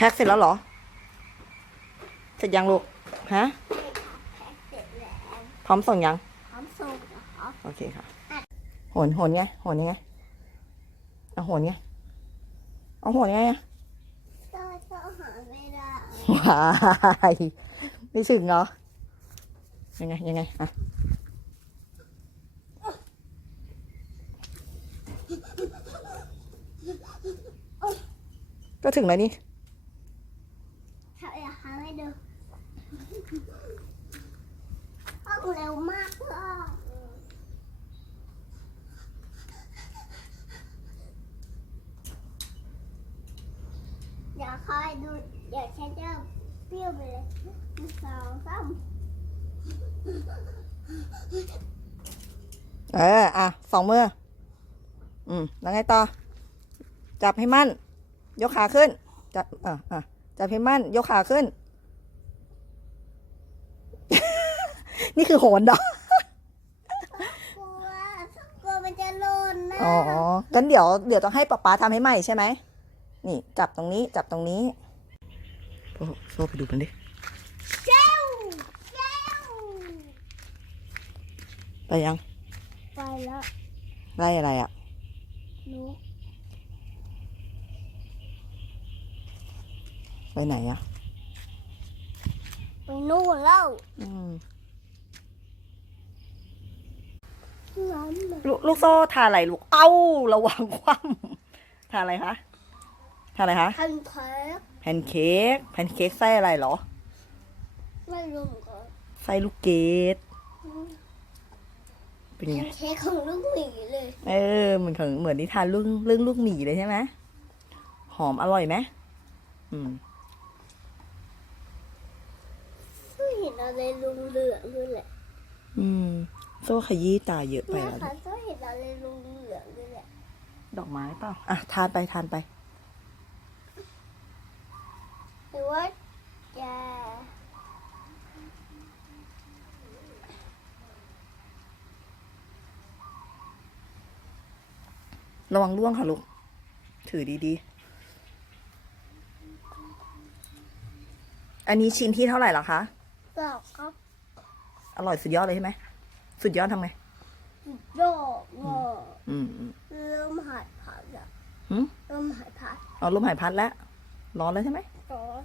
แพ็คเสร็จแล้วเหรอ เสร็จยังลูก ฮะใช่ค่ะแพ็คเสร็จแล้วพร้อมส่งยัง พร้อมส่งนะคะโอเคค่ะ โหน โหนไง โหนยังไงเอาโหนไง เอาโหนยังไงอะก็ก็หาไม่ได้ว้ายไม่ถึงเหรอ ยังไง ยังไง อะก็ถึงแล้วนี่ ถ้าอยากหาให้ดูห้อง เร็วมากเลยเดี๋ยวคอยดู เดี๋ยวฉันจะเปรี้ยวไปเลยสองสามเออ อะ สองมือ อืม แล้วไงต่อ จับให้มั่น ยกขาขึ้น จับ อะอะจับให้มั่น ยกขาขึ้น นี่คือโหนดอกกลัวกลัวมันจะหล่นนะอ๋องั้นเดี๋ยวเดี๋ยวต้องให้ป๊าป๊าทำให้ใหม่ใช่ไหม นี่ จับตรงนี้จับตรงนี้โซ่โซ่ไปดูมันดิ เจ้าเจ้าไปยังไปแล้วได้อะไรอะ หนูไปไหนอะ ไปนู่นแล้ว อืม น้ำแบบ ลูกลูกโซ่ทาอะไรลูก เอ้า ระวังคว่ำทาอะไรคะ ทาอะไรคะทันเทปแพนเค้กแพนเค้กไส้อะไรเหรอ ไม่รู้เหมือนกันไส้ลูกเกดเป็นไง เค้กของลูกหมีเลย เออเหมือนของเหมือนนิทานเรื่องเรื่องลูกหมีเลยใช่ไหมหอมอร่อยไหมอืมก็เห็นอะไรลุงเหลืองด้วยแหละ อืม โซ่ขยี้ตาเยอะไปแม่แล้วคะก็เห็นอะไรลุงเหลืองด้วยแหละดอกไม้เปล่าอะทานไปทานไป หรือว่าจะระวังร่วงค่ะลูก ถือดีๆ อันนี้ชิ้นที่เท่าไหร่ล่ะคะ บอกครับ อร่อยสุดยอดเลยใช่ไหม สุดยอดทำไงโยกงออืมอืมเริ่มหายผัดอะหืมเริ่มหายผัดเอาลมหายพัดแล้ว ร้อนแล้วใช่ไหมร้อน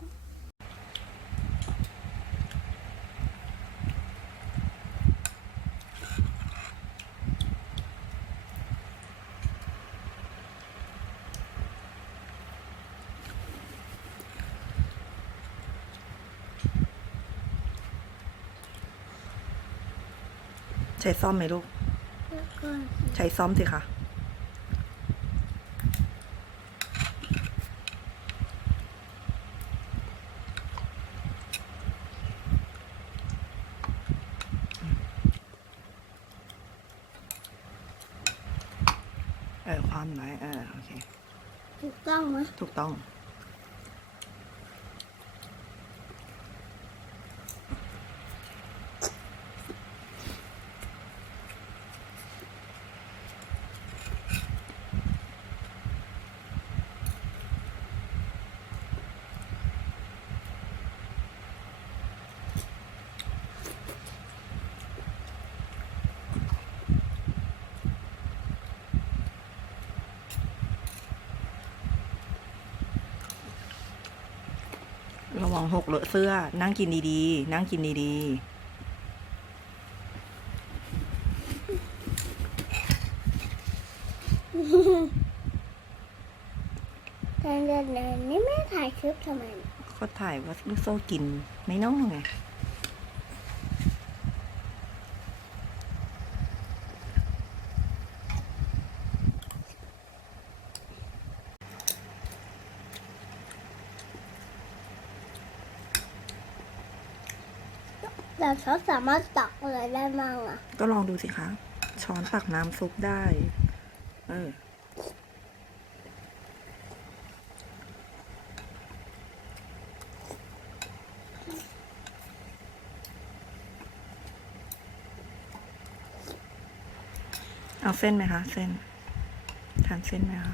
ใช้ซ่อมไหมลูกแล้วก็ใช้ซ่อมสิคะเออความไหนเออโอเค ถูกต้องไหมถูกต้อง ระวังหกเลอะเสื้อ นั่งกินดีๆ นั่งกินดีแต่เดินเดินนี่แม่ถ่ายคลิปทำไมเนี่ยๆก็ถ่ายว่าลูกโซ่กินไม่น้องไง แต่เขาสามารถตักอะไรได้บ้างอะ ก็ลองดูสิคะ ช้อนตักน้ำซุปได้ เออ เอาเส้นไหมคะ เส้น ทานเส้นไหมคะ